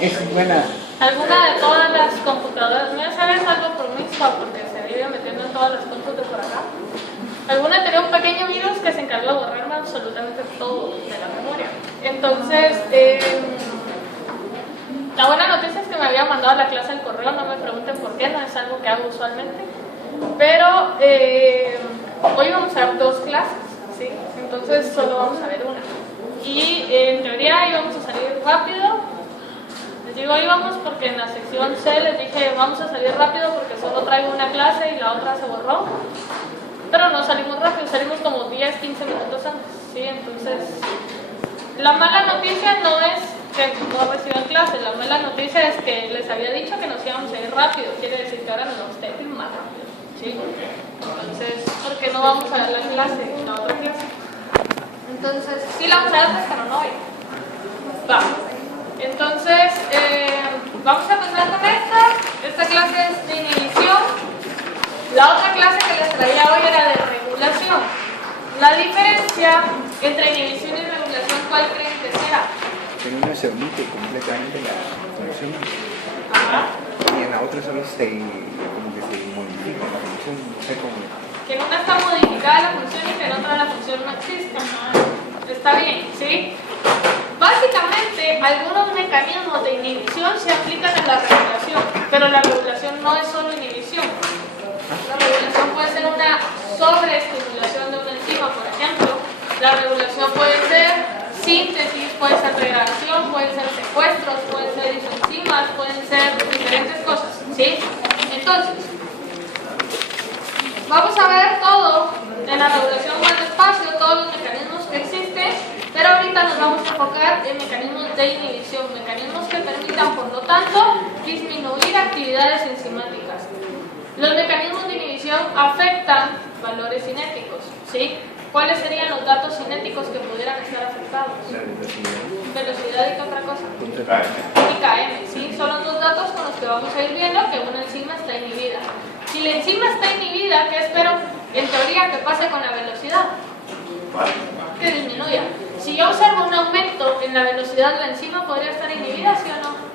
Es buena. Alguna de todas las computadoras, no sabes algo promiscua porque se iba metiendo en todas las compus de por acá. Alguna tenía un pequeño virus que se encargó de borrarme absolutamente todo de la memoria. Entonces, la buena noticia es que me había mandado a la clase el correo, no me pregunten por qué, no es algo que hago usualmente. Pero hoy vamos a ver 2 clases, ¿sí? Entonces solo vamos a ver una. Y en teoría íbamos a salir rápido. Les digo íbamos porque en la sección C les dije vamos a salir rápido porque solo traigo una clase y la otra se borró. Pero no salimos rápido, salimos como 10, 15 minutos antes, ¿sí? Entonces, la mala noticia no es que no reciban clase, la mala noticia es que les había dicho que nos íbamos a ir rápido, quiere decir que ahora nos vamos a ir más rápido, ¿sí? Entonces, ¿por qué no vamos a ver la clase, la otra clase? Entonces, sí la vamos a ver, pero no hoy. Va. Entonces, vamos a empezar con esta clase es de inhibición. La otra clase que les traía hoy era de regulación. La diferencia entre inhibición y regulación, ¿cuál creen que sea? En una se omite completamente la función. Ajá. Y en la otra solo como que se modifica la función, no sé cómo. Que en una está modificada la función y que en otra la función no existe. Está bien, ¿sí? Básicamente, algunos mecanismos de inhibición se aplican a la regulación, pero la regulación no es solo inhibición. La regulación puede ser una sobreestimulación de una enzima, por ejemplo. La regulación puede ser síntesis, puede ser reacción, pueden ser secuestros, pueden ser isoenzimas, pueden ser diferentes cosas, ¿sí? Entonces, vamos a ver todo en la regulación o el espacio, todos los mecanismos que existen, pero ahorita nos vamos a enfocar en mecanismos de inhibición, mecanismos que permitan, por lo tanto, disminuir actividades enzimáticas. Los mecanismos de inhibición afectan valores cinéticos, ¿sí? ¿Cuáles serían los datos cinéticos que pudieran estar afectados? Velocidad y qué otra cosa. Y KM, ¿sí? Son los 2 datos con los que vamos a ir viendo que una enzima está inhibida. Si la enzima está inhibida, ¿qué espero? En teoría, que pase con la velocidad. Que disminuya. Si yo observo un aumento en la velocidad de la enzima, ¿podría estar inhibida, sí o no?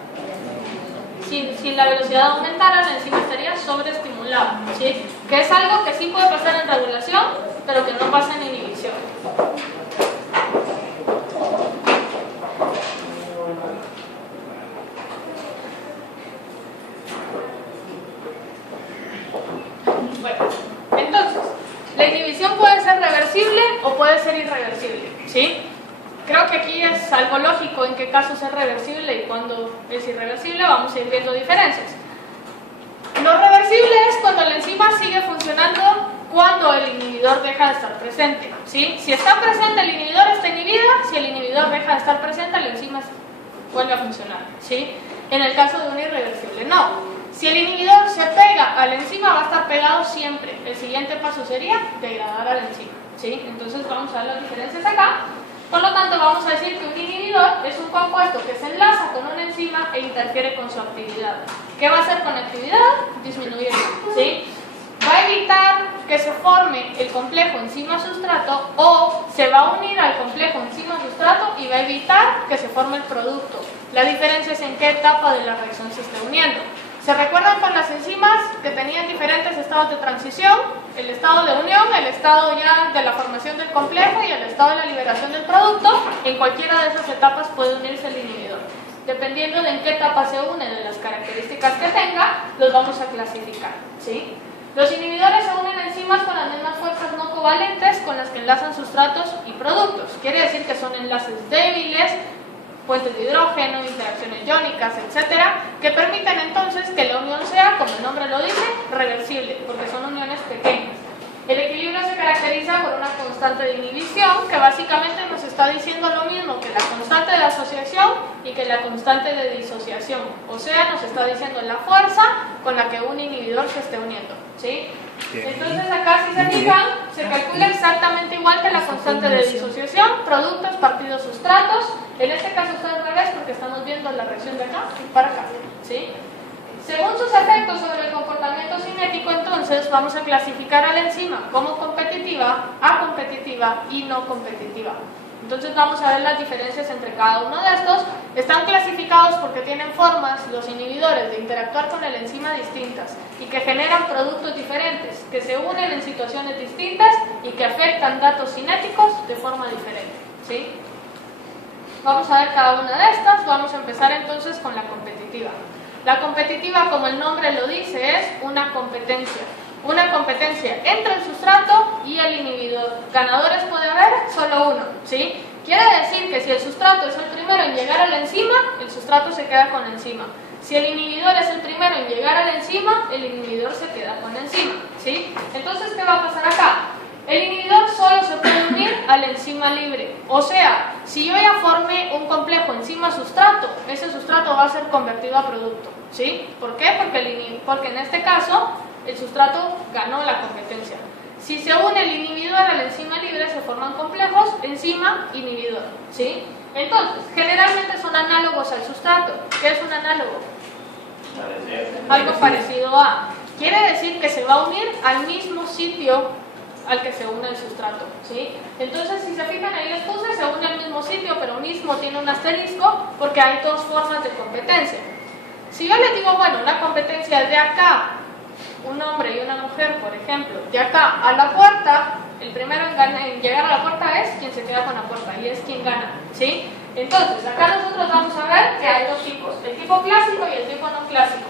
Si la velocidad aumentara, la enzima estaría sobreestimulada, ¿sí? Que es algo que sí puede pasar en regulación, pero que no pasa en inhibición. Bueno, entonces, la inhibición puede ser reversible o puede ser irreversible, ¿sí? Creo que aquí es algo lógico en qué casos es reversible y cuando es irreversible. Vamos a ir viendo diferencias. Lo reversible es cuando la enzima sigue funcionando cuando el inhibidor deja de estar presente, ¿sí? Si está presente el inhibidor está inhibida, si el inhibidor deja de estar presente la enzima vuelve a funcionar, ¿sí? En el caso de un irreversible, no. Si el inhibidor se pega a la enzima va a estar pegado siempre. El siguiente paso sería degradar a la enzima, ¿sí? Entonces vamos a ver las diferencias acá. Por lo tanto, vamos a decir que un inhibidor es un compuesto que se enlaza con una enzima e interfiere con su actividad. ¿Qué va a hacer con la actividad? Disminuirla, ¿sí? Va a evitar que se forme el complejo enzima-sustrato o se va a unir al complejo enzima-sustrato y va a evitar que se forme el producto. La diferencia es en qué etapa de la reacción se esté uniendo. ¿Se recuerdan con las enzimas que tenían diferentes estados de transición? El estado de unión, el estado ya de la formación del complejo y el estado de la liberación del producto. En cualquiera de esas etapas puede unirse el inhibidor. Dependiendo de en qué etapa se une, de las características que tenga, los vamos a clasificar, ¿sí? Los inhibidores se unen a enzimas con las mismas fuerzas no covalentes con las que enlazan sustratos y productos. Quiere decir que son enlaces débiles, puentes de hidrógeno, interacciones iónicas, etcétera, que permiten entonces que la unión sea, como el nombre lo dice, reversible, porque son uniones pequeñas. El equilibrio se caracteriza por una constante de inhibición, que básicamente nos está diciendo lo mismo que la constante de asociación y que la constante de disociación. O sea, nos está diciendo la fuerza con la que un inhibidor se esté uniendo, ¿sí? Entonces acá, si se fijan, se calcula exactamente igual que la constante de disociación, productos partidos sustratos. En este caso está al revés porque estamos viendo la reacción de acá y para acá, ¿sí? Según sus efectos sobre el comportamiento cinético, entonces vamos a clasificar a la enzima como competitiva, acompetitiva y no competitiva. Entonces vamos a ver las diferencias entre cada uno de estos. Están clasificados porque tienen formas, los inhibidores, de interactuar con el enzima distintas y que generan productos diferentes, que se unen en situaciones distintas y que afectan datos cinéticos de forma diferente, ¿sí? Vamos a ver cada una de estas. Vamos a empezar entonces con la competitiva. La competitiva, como el nombre lo dice, es una competencia. Una competencia entre el sustrato y el inhibidor. Ganadores puede haber solo uno, ¿sí? Quiere decir que si el sustrato es el primero en llegar a la enzima, el sustrato se queda con la enzima. Si el inhibidor es el primero en llegar a la enzima, el inhibidor se queda con la enzima, ¿sí? Entonces, ¿qué va a pasar acá? El inhibidor solo se puede unir a la enzima libre. O sea, si yo ya formé un complejo enzima-sustrato, ese sustrato va a ser convertido a producto, ¿sí? ¿Por qué? Porque en este caso el sustrato ganó la competencia. Si se une el inhibidor a la enzima libre, se forman complejos enzima-inhibidor, ¿sí? Entonces, generalmente son análogos al sustrato. ¿Qué es un análogo? Algo parecido a. Quiere decir que se va a unir al mismo sitio al que se une el sustrato, ¿sí? Entonces, si se fijan, ahí les puse, se une al mismo sitio, pero mismo tiene un asterisco porque hay dos formas de competencia. Si yo les digo, bueno, una competencia es de acá, un hombre y una mujer, por ejemplo, de acá a la puerta, el primero en llegar a la puerta es quien se queda con la puerta y es quien gana, ¿sí? Entonces, acá nosotros vamos a ver que hay dos tipos, el tipo clásico y el tipo no clásico.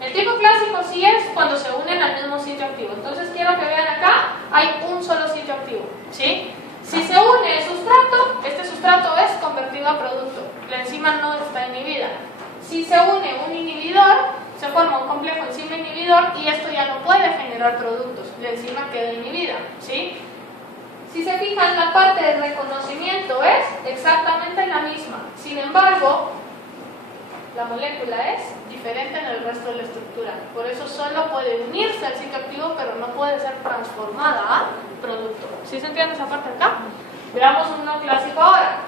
El tipo clásico sí es cuando se unen al mismo sitio activo. Entonces, quiero que vean acá, hay un solo sitio activo, ¿sí? Si se une el sustrato, este sustrato es convertido a producto, la enzima no está inhibida. Si se une un inhibidor, se forma un complejo enzima-inhibidor y esto ya no puede generar productos, la enzima queda inhibida, ¿sí? Si se fijan, la parte de reconocimiento es exactamente la misma. Sin embargo, la molécula es diferente en el resto de la estructura. Por eso solo puede unirse al sitio activo, pero no puede ser transformada a producto. ¿Sí se entiende esa parte acá? Veamos un no clásico ahora.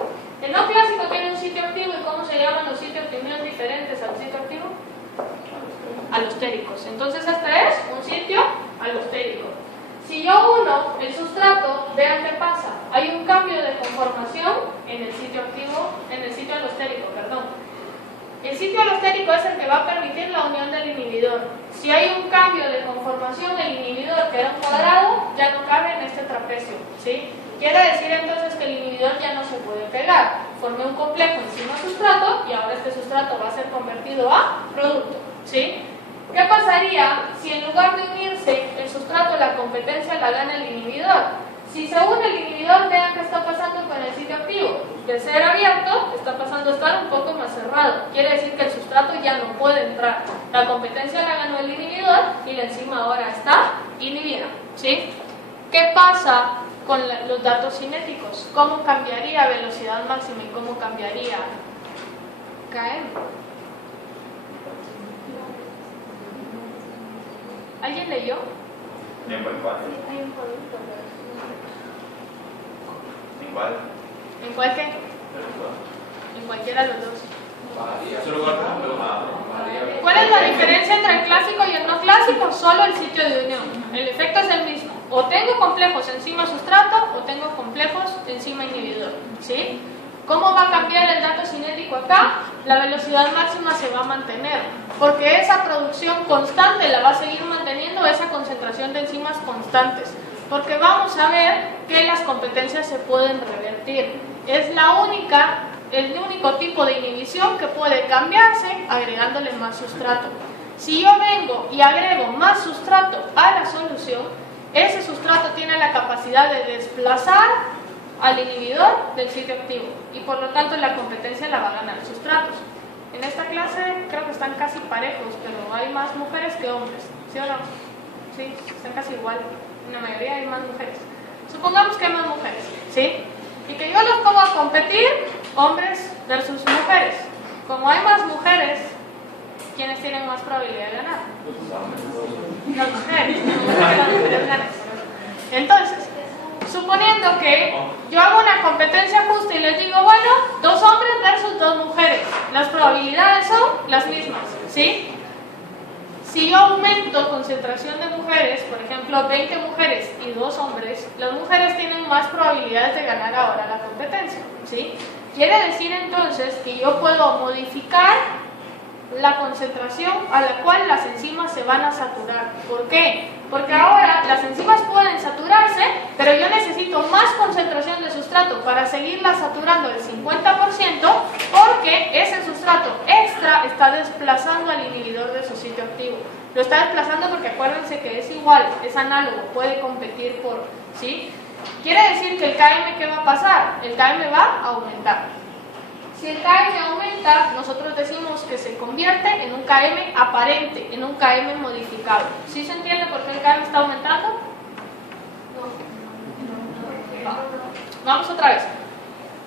El no clásico tiene un sitio activo, ¿y cómo se llaman los sitios activos diferentes al sitio activo? Alostéricos. Entonces este es un sitio alostérico. Si yo uno el sustrato, vean qué pasa. Hay un cambio de conformación en el sitio activo, en el sitio alostérico, perdón. El sitio alostérico es el que va a permitir la unión del inhibidor. Si hay un cambio de conformación, el inhibidor queda un cuadrado, ya no cabe en este trapecio, ¿sí? Quiere decir entonces que el inhibidor ya no se puede pegar. Formé un complejo enzima sustrato y ahora este sustrato va a ser convertido a producto, ¿sí? ¿Qué pasaría si en lugar de unirse el sustrato, la competencia la gana el inhibidor? Si se une el inhibidor, vean qué está pasando con el sitio activo. De ser abierto, está pasando a estar un poco más cerrado. Quiere decir que el sustrato ya no puede entrar. La competencia la ganó el inhibidor y la enzima ahora está inhibida, ¿sí? ¿Qué pasa con los datos cinéticos? ¿Cómo cambiaría velocidad máxima y cómo cambiaría KM? ¿Alguien leyó? ¿En cuál? Hay un producto. ¿En cuál? ¿En cuál qué? En cualquiera de los dos. ¿Cuál es la diferencia entre el clásico y el no clásico? Solo el sitio de unión. El efecto es el mismo. O tengo complejos enzima sustrato o tengo complejos enzima inhibidor, ¿sí? ¿Cómo va a cambiar el dato cinético acá? La velocidad máxima se va a mantener, porque esa producción constante la va a seguir manteniendo esa concentración de enzimas constantes, porque vamos a ver que las competencias se pueden revertir. Es el único tipo de inhibición que puede cambiarse agregándole más sustrato. Si yo vengo y agrego más sustrato a la solución, ese sustrato tiene la capacidad de desplazar al inhibidor del sitio activo y por lo tanto la competencia la va a ganar sustratos. En esta clase creo que están casi parejos, pero hay más mujeres que hombres, ¿sí o no? Sí, están casi igual, en la mayoría hay más mujeres. Supongamos que hay más mujeres, ¿sí? Y que yo los pongo a competir, hombres versus mujeres. Como hay más mujeres, ¿quiénes tienen más probabilidad de ganar? Las mujeres, las mujeres ganan. Entonces, suponiendo que yo hago una competencia justa y les digo, bueno, 2 hombres versus 2 mujeres, las probabilidades son las mismas, ¿sí? si yo aumento concentración de mujeres, por ejemplo 20 mujeres y 2 hombres, las mujeres tienen más probabilidades de ganar ahora la competencia, ¿sí? Quiere decir entonces que yo puedo modificar la concentración a la cual las enzimas se van a saturar. ¿Por qué? Porque ahora las enzimas pueden saturarse, pero yo necesito más concentración de sustrato para seguirla saturando el 50%, porque ese sustrato extra está desplazando al inhibidor de su sitio activo. Lo está desplazando porque acuérdense que es igual, es análogo, puede competir por, ¿sí? Quiere decir que el KM, ¿qué va a pasar? El KM va a aumentar. Si el KM aumenta, nosotros decimos que se convierte en un KM aparente, en un KM modificado. ¿Sí se entiende por qué el KM está aumentando? No. Vamos otra vez.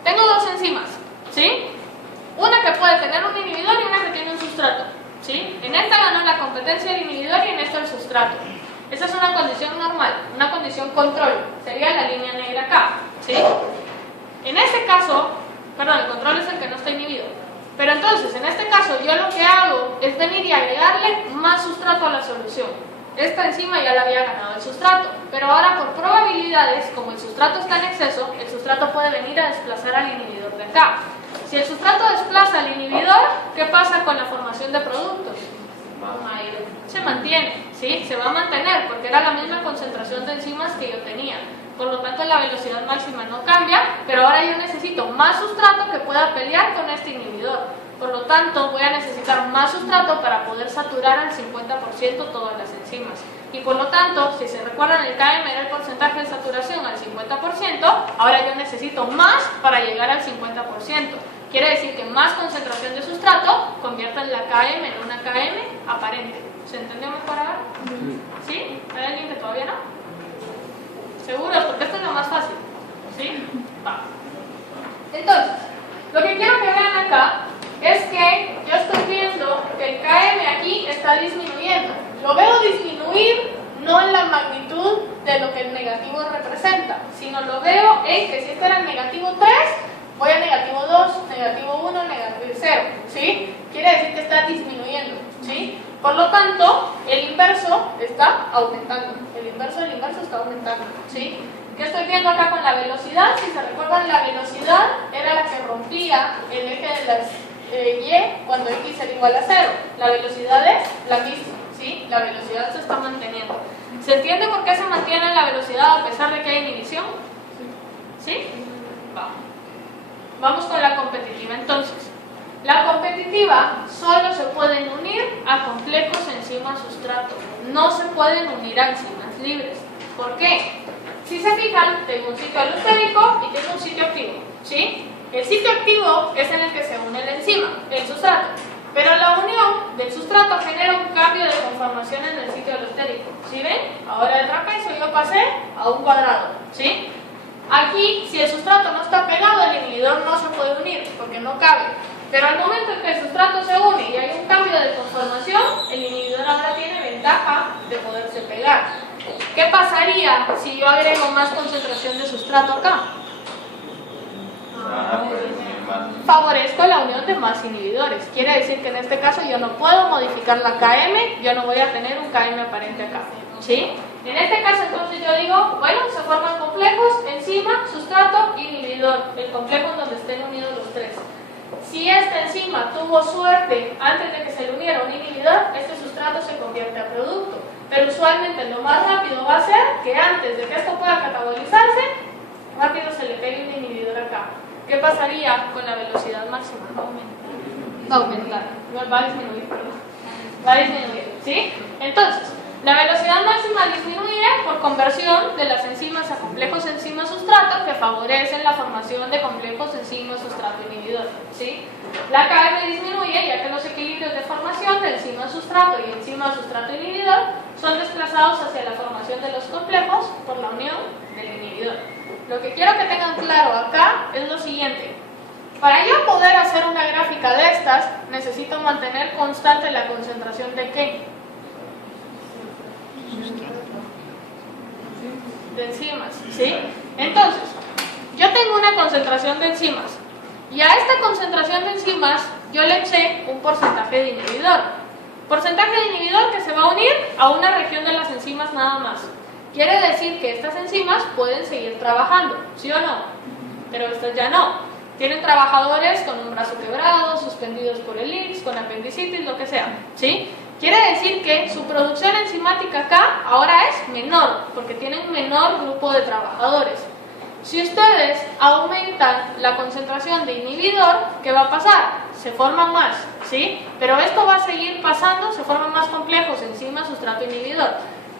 Tengo 2 enzimas, ¿sí? Una que puede tener un inhibidor y una que tiene un sustrato, ¿sí? En esta ganó la competencia del inhibidor y en esta el sustrato. Esa es una condición normal, una condición control. Sería la línea negra acá, ¿sí? En este caso, perdón, el control es el que no está inhibido. Pero entonces, en este caso, yo lo que hago es venir y agregarle más sustrato a la solución. Esta enzima ya la había ganado el sustrato, pero ahora por probabilidades, como el sustrato está en exceso, el sustrato puede venir a desplazar al inhibidor de acá. Si el sustrato desplaza al inhibidor, ¿qué pasa con la formación de productos? Se mantiene, ¿sí? Se va a mantener, porque era la misma concentración de enzimas que yo tenía. Por lo tanto, la velocidad máxima no cambia, pero ahora yo necesito más sustrato que pueda pelear con este inhibidor. Por lo tanto, voy a necesitar más sustrato para poder saturar al 50% todas las enzimas. Y por lo tanto, si se recuerdan, el KM era el porcentaje de saturación al 50%, ahora yo necesito más para llegar al 50%. Quiere decir que más concentración de sustrato convierte la KM en una KM aparente. ¿Se entendió mejor ahora? ¿Sí? ¿Hay alguien que todavía no? ¿Seguros? Porque esto es lo más fácil. ¿Sí? Va. Entonces, lo que quiero que vean acá es que yo estoy viendo que el KM aquí está disminuyendo. Lo veo disminuir no en la magnitud de lo que el negativo representa, sino lo veo en que si este era el negativo 3, voy a negativo 2, negativo 1, negativo 0, ¿sí? Quiere decir que está disminuyendo, ¿sí? Por lo tanto, el inverso está aumentando. El inverso del inverso está aumentando, ¿sí? ¿Qué estoy viendo acá con la velocidad? Si se recuerdan, la velocidad era la que rompía el eje de las Y cuando X era igual a 0. La velocidad es la misma, ¿sí? La velocidad se está manteniendo. ¿Se entiende por qué se mantiene la velocidad a pesar de que hay inhibición? ¿Sí? Vamos con la competitiva entonces. La competitiva solo se pueden unir a complejos enzima-sustrato. No se pueden unir a enzimas libres. ¿Por qué? Si se fijan, tengo un sitio alostérico y tengo un sitio activo, ¿sí? El sitio activo es en el que se une la enzima, el sustrato. Pero la unión del sustrato genera un cambio de conformación en el sitio alostérico. ¿Sí ven? Ahora el trapecio yo pasé a un cuadrado, ¿sí? Aquí, si el sustrato no está pegado, el inhibidor no se puede unir, porque no cabe. Pero al momento en que el sustrato se une y hay un cambio de conformación, el inhibidor ahora tiene ventaja de poderse pegar. ¿Qué pasaría si yo agrego más concentración de sustrato acá? Favorezco la unión de más inhibidores. Quiere decir que en este caso yo no puedo modificar la KM, yo no voy a tener un KM aparente acá, ¿sí? En este caso entonces yo digo, bueno, se forman complejos, enzima, sustrato, inhibidor, el complejo en donde estén unidos los tres. Si esta enzima tuvo suerte antes de que se le uniera un inhibidor, este sustrato se convierte a producto. Pero usualmente lo más rápido va a ser que antes de que esto pueda catabolizarse, rápido se le pegue un inhibidor acá. ¿Qué pasaría con la velocidad máxima? Va a aumentar. Va a disminuir, perdón. Va a disminuir, ¿sí? Entonces, la velocidad máxima disminuye por conversión de las enzimas a complejos enzima-sustrato que favorecen la formación de complejos enzima-sustrato-inhibidor, ¿sí? La KM disminuye ya que los equilibrios de formación de enzima-sustrato y enzima-sustrato-inhibidor son desplazados hacia la formación de los complejos por la unión del inhibidor. Lo que quiero que tengan claro acá es lo siguiente. Para yo poder hacer una gráfica de estas, necesito mantener constante la concentración de ¿qué? De enzimas, ¿sí? Entonces, yo tengo una concentración de enzimas y a esta concentración de enzimas yo le eché un porcentaje de inhibidor. Porcentaje de inhibidor que se va a unir a una región de las enzimas nada más. Quiere decir que estas enzimas pueden seguir trabajando, ¿sí o no? Pero estas ya no. Tienen trabajadores con un brazo quebrado, suspendidos por el ix, con apendicitis, lo que sea, ¿sí? Quiere decir que su producción enzimática acá ahora es menor, porque tienen un menor grupo de trabajadores. Si ustedes aumentan la concentración de inhibidor, ¿qué va a pasar? Se forman más, ¿sí? Pero esto va a seguir pasando, se forman más complejos enzima, sustrato, inhibidor.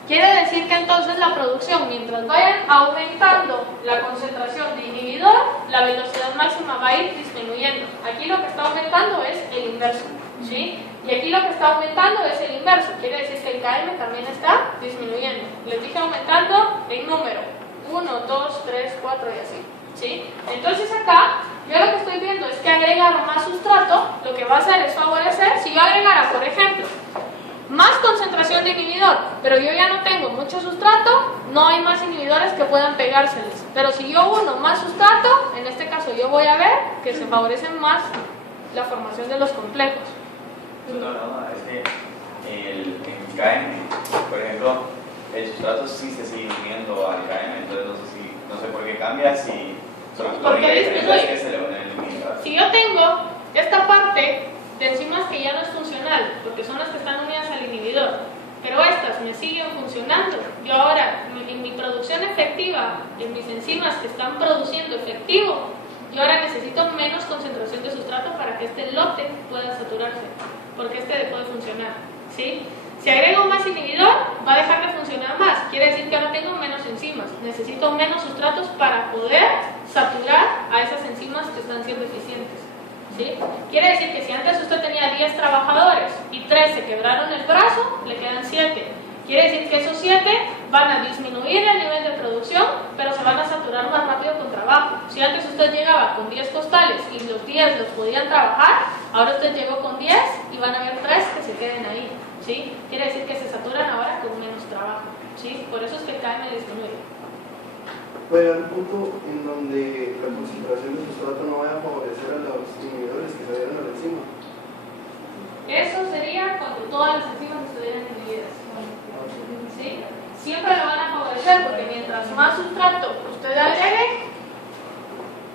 Quiere decir que entonces la producción, mientras vayan aumentando la concentración de inhibidor, la velocidad máxima va a ir disminuyendo. Aquí lo que está aumentando es el inverso, ¿sí? Y aquí lo que está aumentando es el inverso. Quiere decir que el Km también está disminuyendo. Les dije aumentando en número. 1, 2, 3, 4 y así, ¿sí? Entonces acá, yo lo que estoy viendo es que agregar más sustrato, lo que va a hacer es favorecer, si yo agregara, por ejemplo, más concentración de inhibidor, pero yo ya no tengo mucho sustrato, no hay más inhibidores que puedan pegárseles. Pero si yo uno más sustrato, en este caso yo voy a ver que se favorece más la formación de los complejos. No, es que en KM, por ejemplo, el sustrato sí se sigue uniendo al KM, entonces no sé por qué cambia si solo la única diferencia es que se le pone el inhibidor. Si yo tengo esta parte de enzimas que ya no es funcional, porque son las que están unidas al inhibidor, pero estas me siguen funcionando, yo ahora en mi producción efectiva, en mis enzimas que están produciendo efectivo, yo ahora necesito menos concentración de sustrato para que este lote pueda saturarse, porque este dejó de funcionar, ¿sí? Si agrego más inhibidor, va a dejar de funcionar más, quiere decir que ahora tengo menos enzimas, necesito menos sustratos para poder saturar a esas enzimas que están siendo eficientes, ¿sí? Quiere decir que si antes usted tenía 10 trabajadores y 3 se quebraron el brazo, le quedan 7. Quiere decir que esos 7 van a disminuir el nivel de producción, pero se van a saturar más rápido con trabajo. Si antes usted llegaba con 10 costales y los 10 los podían trabajar, ahora usted llegó con 10 y van a haber 3 que se queden ahí, ¿sí? Quiere decir que se saturan ahora con menos trabajo, ¿sí? Por eso es que el KM disminuye. Puede haber un punto en donde la concentración de sustrato no vaya a favorecer a los inhibidores que se adhieren a la enzima. Eso sería cuando todas las enzimas estuvieran inhibidas, ¿sí? Siempre lo van a favorecer porque mientras más sustrato usted agregue,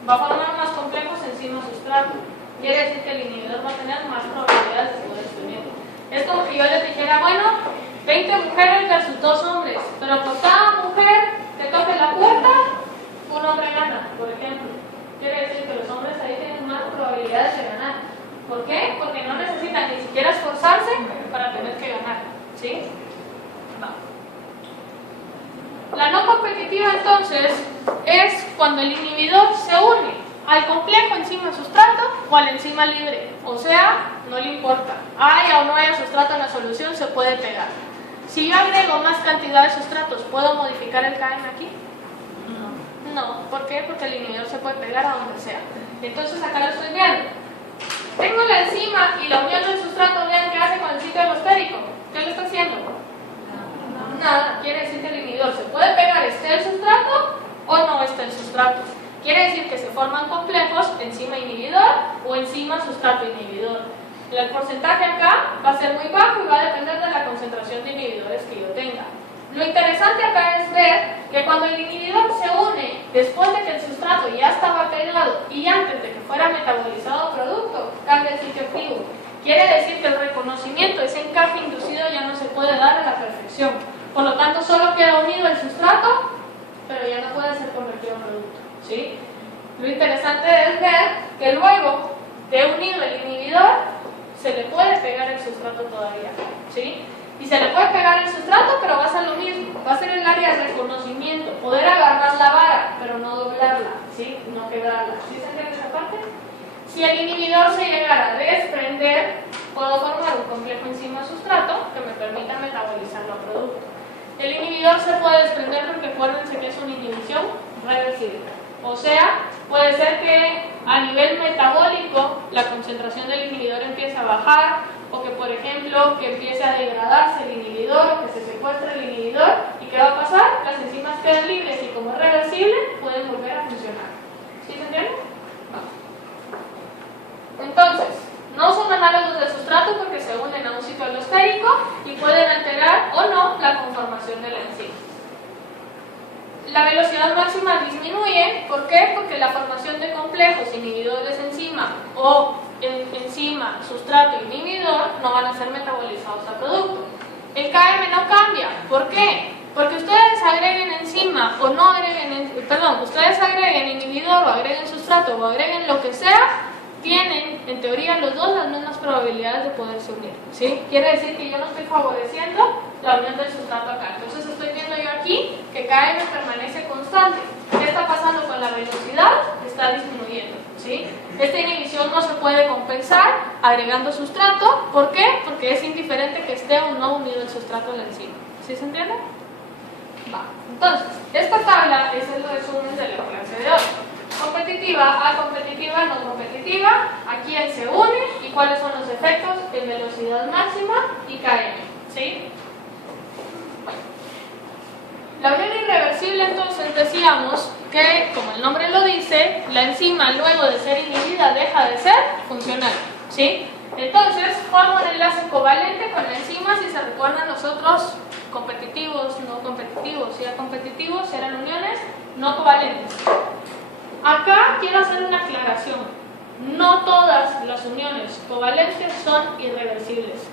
va a formar más complejos enzima-sustrato. Quiere decir que el inhibidor va a tener más probabilidades de poder subir. Es como que yo les dijera, bueno, 20 mujeres versus 2 hombres, pero por cada mujer que toque la puerta, un hombre gana, por ejemplo. Quiere decir que los hombres ahí tienen más probabilidades de ganar. ¿Por qué? Porque no necesitan ni siquiera esforzarse para tener que ganar, ¿sí? La no competitiva entonces es cuando el inhibidor se une al complejo enzima-sustrato o al enzima libre, o sea, no le importa, haya o no haya sustrato en la solución, se puede pegar. Si yo agrego más cantidad de sustratos, ¿puedo modificar el KM aquí? No, ¿por qué? Porque el inhibidor se puede pegar a donde sea. Entonces acá lo estoy viendo. Tengo la enzima y la unión del sustrato, vean qué hace con el sitio alostérico. ¿Qué le está haciendo? Nada, quiere decir que el inhibidor se puede pegar, esté el sustrato o no esté el sustrato. Quiere decir que se forman complejos enzima inhibidor o enzima sustrato inhibidor. El porcentaje acá va a ser muy bajo y va a depender de la concentración de inhibidores que yo tenga. Lo interesante acá es ver que cuando el inhibidor se une después de que el sustrato ya estaba pegado y antes de que fuera metabolizado producto, cambia el sitio activo. Quiere decir que el reconocimiento, ese encaje inducido ya no se puede dar a la perfección. Por lo tanto, solo queda unido el sustrato, pero ya no puede ser convertido en producto, ¿sí? Lo interesante es ver que luego de unido el inhibidor, se le puede pegar el sustrato todavía, ¿sí? Y se le puede pegar el sustrato, pero va a ser lo mismo, va a ser el área de reconocimiento, poder agarrar la vara, pero no doblarla, ¿sí? No quebrarla. ¿Sí se entiende esa parte? Si el inhibidor se llegara a desprender, puedo formar un complejo enzima-sustrato que me permita metabolizarlo a producto. El inhibidor se puede desprender porque acuérdense que es una inhibición reversible. O sea, puede ser que a nivel metabólico la concentración del inhibidor empiece a bajar, o que por ejemplo que empiece a degradarse el inhibidor, o que se secuestre el inhibidor. ¿Y qué va a pasar? Las enzimas quedan libres y como es reversible pueden volver a funcionar. ¿Sí se entiende? Entonces, no son análogos del sustrato sustrato porque se unen a un sitio alostérico y pueden alterar o no la conformación de la enzima. La velocidad máxima disminuye, ¿por qué? Porque la formación de complejos inhibidores enzima o enzima, sustrato, inhibidor no van a ser metabolizados a producto. El KM no cambia, ¿por qué? Porque ustedes agreguen enzima o no agreguen, ustedes agreguen inhibidor o agreguen sustrato o agreguen lo que sea, tienen en teoría los dos las mismas probabilidades de poderse unir, ¿sí? Quiere decir que yo no estoy favoreciendo la unión del sustrato acá. Entonces estoy viendo yo aquí que KM permanece constante. ¿Qué está pasando con la velocidad? Está disminuyendo, ¿sí? Esta inhibición no se puede compensar agregando sustrato. ¿Por qué? Porque es indiferente que esté o no unido el sustrato a la enzima. ¿Sí se entiende? Va. Entonces, esta tabla es el resumen de la clase de hoy. Competitiva, acompetitiva, no competitiva. Aquí él se une y cuáles son los efectos en velocidad máxima y KM, ¿sí? La unión irreversible, entonces decíamos que, como el nombre lo dice, la enzima luego de ser inhibida deja de ser funcional, ¿sí? Entonces forma un enlace covalente con la enzima. Si se recuerdan nosotros, competitivos, no competitivos, si eran competitivos eran uniones no covalentes. Acá quiero hacer una aclaración. No todas las uniones covalentes son irreversibles.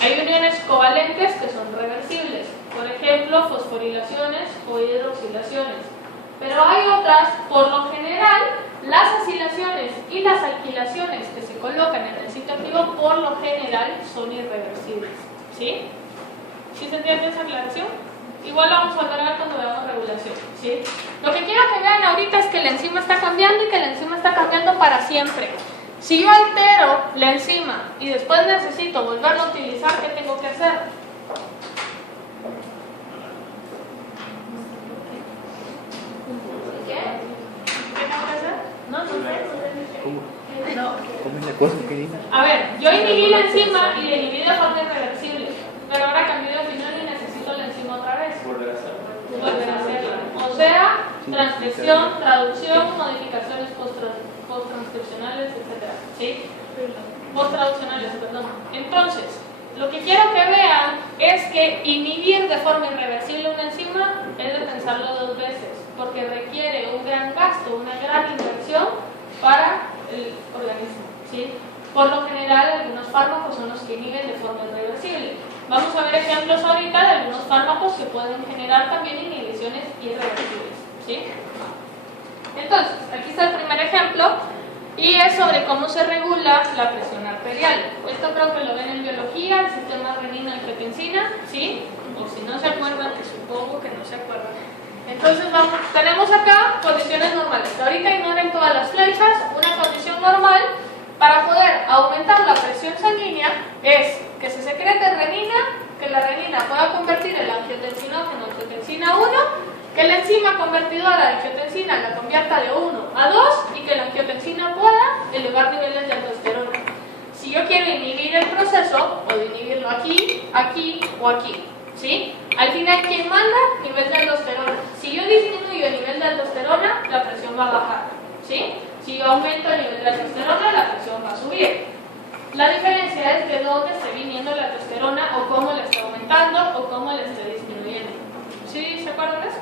Hay uniones covalentes que son reversibles, por ejemplo, fosforilaciones o hidroxilaciones. Pero hay otras, por lo general, las acilaciones y las alquilaciones que se colocan en el sitio activo, por lo general, son irreversibles. ¿Sí? ¿Sí se entiende esa aclaración? Igual lo vamos a ver cuando veamos regulación, ¿sí? Lo que quiero que vean ahorita es que la enzima está cambiando y que la enzima está cambiando para siempre. Si yo altero la enzima y después necesito volverla a utilizar, ¿qué tengo que hacer? ¿Qué? ¿Qué tengo que hacer? No sé. ¿Cómo es la cosa, querida? A ver, yo inhibí la enzima y la inhibí de forma irreversible, pero ahora cambié de opinión y necesito la enzima otra vez. Volver a hacerla. O sea, transcripción, traducción, modificaciones post-transcripcionales, etc. ¿Sí? Post-traduccionales, perdón. Entonces, lo que quiero que vean es que inhibir de forma irreversible una enzima es de pensarlo dos veces, porque requiere un gran gasto, una gran inversión para el organismo, ¿sí? Por lo general, algunos fármacos son los que inhiben de forma irreversible. Vamos a ver ejemplos ahorita de algunos fármacos que pueden generar también inhibiciones irreversibles, ¿sí? Entonces, aquí está el primer ejemplo y es sobre cómo se regula la presión arterial. Esto creo que lo ven en biología, el sistema renina-angiotensina, ¿sí? O si no se acuerdan, que supongo que no se acuerdan. Entonces tenemos acá condiciones normales. Ahorita ignoren todas las flechas. Una condición normal para poder aumentar la presión sanguínea es que se secrete renina, que la renina pueda convertir el angiotensinógeno en angiotensina 1, que la enzima convertidora de angiotensina la convierta de 1 a 2 y que la angiotensina pueda elevar niveles de aldosterona. Si yo quiero inhibir el proceso, puedo inhibirlo aquí, aquí o aquí, ¿sí? Al final, ¿quién manda? Nivel de aldosterona. Si yo disminuyo el nivel de aldosterona, la presión va a bajar, ¿sí? Si yo aumento el nivel de aldosterona, la presión va a subir. La diferencia es de dónde esté viniendo la testosterona o cómo la está aumentando o cómo la está disminuyendo. ¿Sí se acuerdan de eso?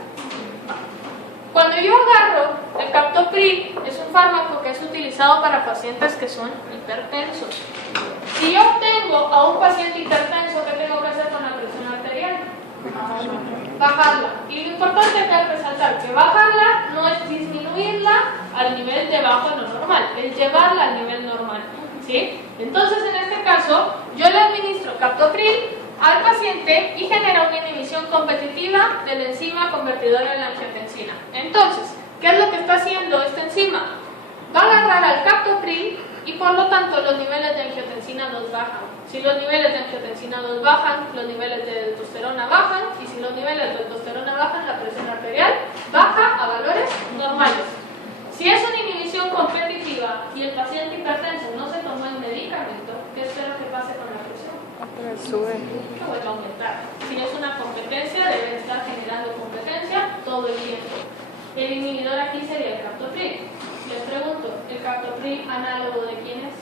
Cuando yo agarro el captopril, es un fármaco que es utilizado para pacientes que son hipertensos. Si yo tengo a un paciente hipertenso, ¿qué tengo que hacer con la presión arterial? Bajarla. Y lo importante es resaltar que bajarla no es disminuirla al nivel de bajo en lo normal, es llevarla al nivel normal, ¿sí? Entonces, en este caso, yo le administro captopril al paciente y genera una inhibición competitiva de la enzima convertidora de la angiotensina. Entonces, ¿qué es lo que está haciendo esta enzima? Va a agarrar al captopril y por lo tanto los niveles de angiotensina 2 bajan. Si los niveles de angiotensina 2 bajan, los niveles de testosterona bajan, y si los niveles de testosterona bajan, la presión arterial baja a valores normales. Si es una inhibición competitiva y el paciente hipertenso no se tomó el medicamento, ¿qué espero que pase con la presión? Sube. Que vuelva a aumentar. Si es una competencia, debe estar generando competencia todo el tiempo. El inhibidor aquí sería el captopril. Les pregunto, ¿el captopril análogo de quién es?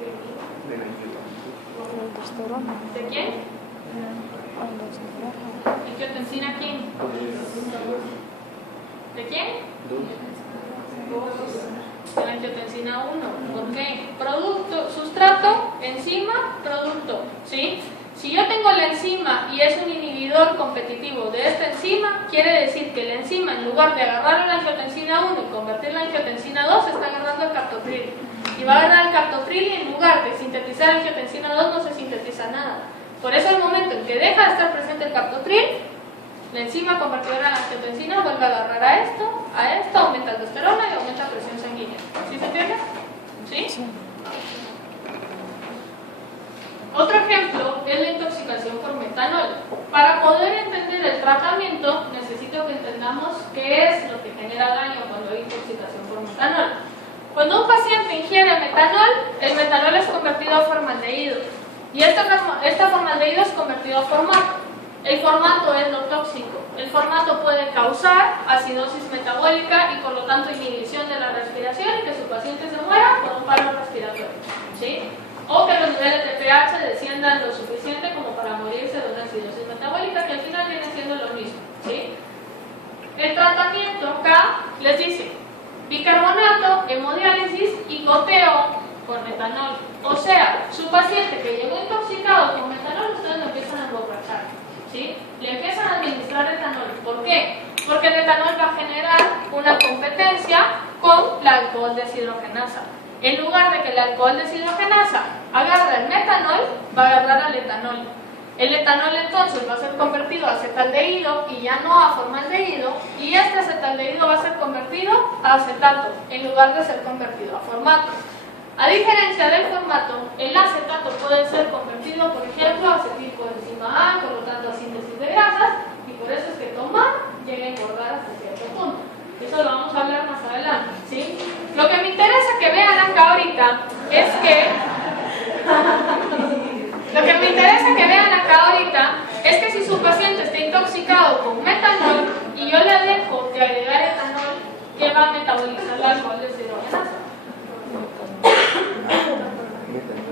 De la ¿De quién? ¿Angiotensina quién? ¿De quién? De la angiotensina 1. Ok. Producto, sustrato, enzima, producto. ¿Sí? Si yo tengo la enzima y es un inhibidor competitivo de esta enzima, quiere decir que la enzima, en lugar de agarrar la angiotensina 1 y convertirla en angiotensina 2, está agarrando el captopril. Y va a agarrar el captopril y en lugar de sintetizar angiotensina 2 no se sintetiza nada. Por eso, el momento en que deja de estar presente el captopril, la enzima convertidora de la angiotensina vuelve a agarrar a esto, aumenta la aldosterona y aumenta la presión sanguínea. ¿Sí se entiende? ¿Sí? Otro ejemplo es la intoxicación por metanol. Para poder entender el tratamiento, necesito que entendamos qué es lo que genera daño cuando hay intoxicación por metanol. Cuando un paciente ingiere metanol, el metanol es convertido a formaldehído. Y esta formaldehído es convertido a formato. El formato es lo tóxico. El formato puede causar acidosis metabólica y por lo tanto inhibición de la respiración y que su paciente se muera por un paro respiratorio. ¿Sí? O que los niveles de pH desciendan lo suficiente como para morirse de una acidosis metabólica, que al final viene siendo lo mismo. ¿Sí? El tratamiento acá les dice bicarbonato, hemodiálisis y goteo con metanol. O sea, su paciente que llegó intoxicado con metanol, ustedes lo empiezan a emborrachar. ¿Sí? Le empiezan a administrar etanol. ¿Por qué? Porque el etanol va a generar una competencia con la alcohol deshidrogenasa. En lugar de que la alcohol deshidrogenasa agarre el metanol, va a agarrar al etanol. El etanol entonces va a ser convertido a acetaldehído y ya no a formaldehído, y este acetaldehído va a ser convertido a acetato en lugar de ser convertido a formato. A diferencia del formato, el acetato puede ser convertido, por ejemplo, a acetilcoenzima A, por lo tanto a síntesis de grasas, y por eso es que tomar llega a engordar hasta cierto punto. Eso lo vamos a hablar más adelante, ¿sí? Lo que me interesa que vean acá ahorita es que si su paciente está intoxicado con metanol y yo le dejo de agregar etanol, ¿qué va a metabolizar la alcohol deshidrogenasa?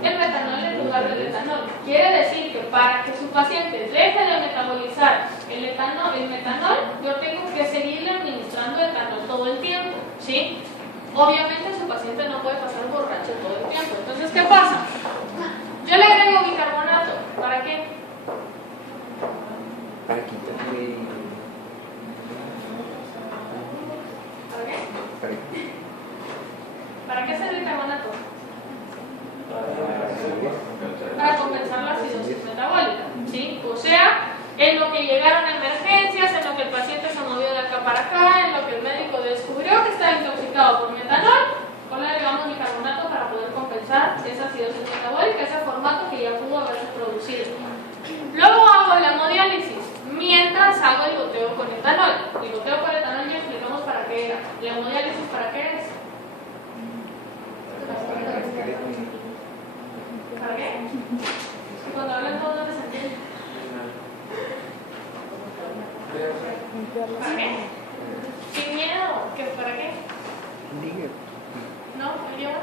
El metanol en lugar del etanol. Quiere decir que para que su paciente deje de metabolizar el metanol, yo tengo que seguirle administrando etanol todo el tiempo, ¿sí? Obviamente su paciente no puede pasar borracho todo el tiempo. Entonces, ¿qué pasa? Yo le agrego bicarbonato. ¿Para qué? Para quitarle. ¿Para qué? Para ¿Para qué es el bicarbonato? Para compensar la acidosis metabólica, ¿sí? O sea, en lo que llegaron a emergencias, en lo que el paciente se movió de acá para acá, en lo que el médico descubrió que estaba intoxicado por metanol, le agregamos bicarbonato para poder compensar esa acidosis metabólica, ese formato que ya pudo haberse producido. Luego hago la hemodiálisis, mientras hago el goteo con etanol. El goteo con etanol ya explicamos para qué era. ¿La hemodiálisis para qué es? ¿Para qué? Es que cuando hablan todos no les entienden. ¿Para qué? Sin miedo. ¿Qué? ¿Para qué? ¿No? ¿El idioma?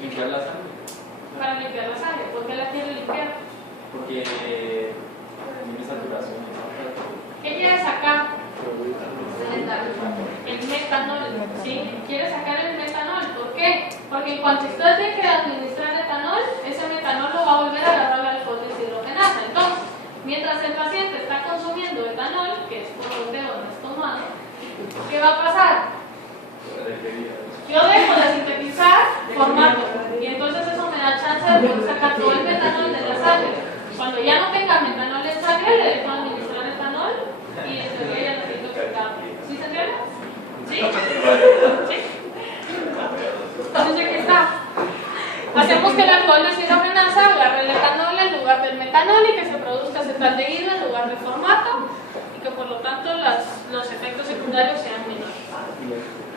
Limpiar la sangre. Para limpiar la sangre. ¿Por qué la quiere limpiar? Porque tiene saturación. ¿Qué quiere sacar? El metanol, ¿sí? Quiere sacar el metanol. ¿Por qué? Porque en cuanto usted deje de administrar etanol, ese metanol lo va a volver a agarrar al alcohol deshidrogenasa. Entonces, mientras el paciente está consumiendo etanol, que es por goteo, no es tomado, ¿qué va a pasar? Yo dejo de sintetizar formato y entonces eso me da chance de poder sacar todo el metanol de la sangre. Cuando ya no tenga metanol en sangre, le dejo administrar etanol y en teoría ya no estoy intoxicado. ¿Sí se entiende? ¿Sí? ¿Sí? Entonces aquí está. Hacemos que el alcohol deshidrogenasa agarre el etanol en lugar del metanol y que se produzca acetaldehído en lugar de formato y que por lo tanto los efectos secundarios sean menores.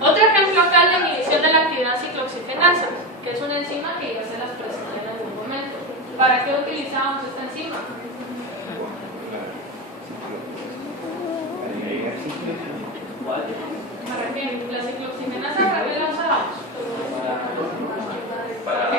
Otro ejemplo acá es la inhibición de la actividad ciclooxigenasa, que es una enzima que iba a ser las presas en algún momento. ¿Para qué utilizábamos esta enzima? ¿Para qué? La ciclooxigenasa, ¿para qué la usábamos? Para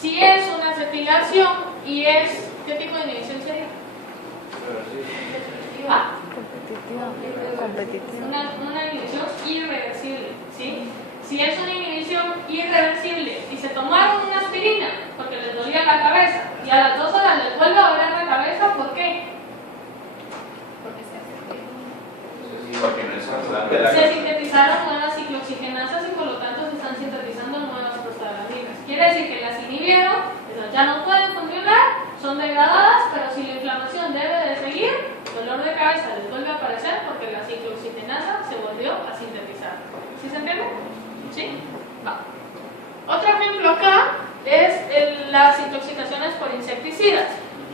Si es una acetilación y es, ¿qué tipo de inhibición sería? Ah, una inhibición irreversible, ¿sí? Si es una inhibición irreversible y se tomaron una aspirina porque les dolía la cabeza y a las 2 horas les vuelve a doler la cabeza, ¿por qué? Porque no es controlante de la Se sintetizaron nuevas ciclooxigenasas y por lo tanto se están sintetizando nuevas prostaglandinas. Quiere decir que las inhibieron, esas ya no pueden funcionar, son degradadas, pero si la inflamación debe de seguir, el dolor de cabeza les vuelve a aparecer porque la ciclooxigenasa se volvió a sintetizar. ¿Sí se entiende? ¿Sí? Va. Otro ejemplo acá es las intoxicaciones por insecticidas.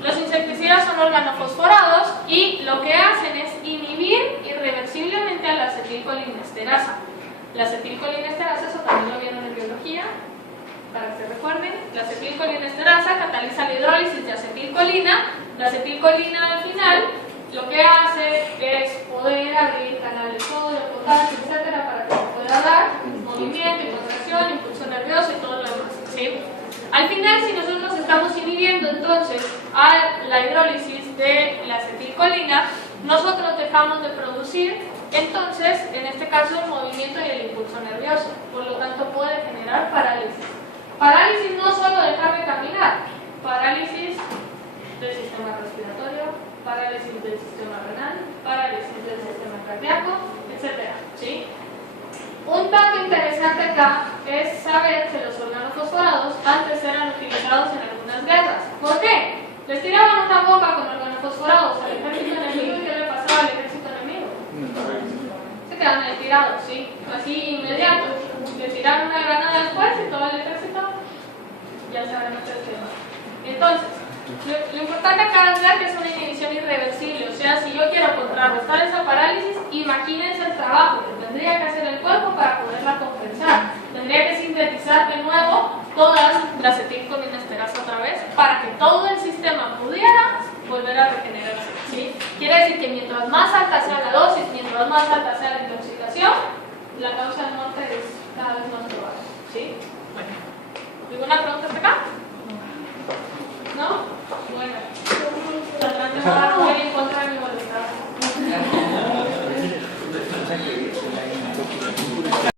Los insecticidas son organofosforados y lo que hacen es inhibir irreversiblemente a la acetilcolinesterasa. La acetilcolinesterasa, eso también lo vieron en biología, para que se recuerden. La acetilcolinesterasa cataliza la hidrólisis de acetilcolina. La acetilcolina al final lo que hace es poder abrir canales sodio, potasio, etcétera, para que se pueda dar movimiento y contracción, impulso nervioso y todo lo demás, ¿sí? Al final, si nosotros estamos inhibiendo entonces a la hidrólisis de la acetilcolina, nosotros dejamos de producir, entonces, en este caso, el movimiento y el impulso nervioso. Por lo tanto, puede generar parálisis. Parálisis no solo dejar de caminar, parálisis del sistema respiratorio, parálisis del sistema renal, parálisis del sistema cardíaco, etc. ¿Sí? Un dato interesante acá es saber que los organofosforados antes eran utilizados en algunas guerras. ¿Por qué? Les tiraban una bomba con organofosforados al ejército enemigo y ¿qué le pasaba al ejército enemigo? Se quedaban ahí tirados, ¿sí? Así inmediato. Le tiraron una granada después y todo el ejército ya saben el tema. Entonces, lo importante acá es ver que es una inhibición irreversible, o sea, si yo quiero contrarrestar esa parálisis, imagínense el trabajo que tendría que hacer el cuerpo para poderla compensar. Tendría que sintetizar de nuevo todas las acetilcolinesterasa otra vez para que todo el sistema pudiera volver a regenerarse, ¿sí? Quiere decir que mientras más alta sea la dosis, mientras más alta sea la intoxicación, la causa de muerte es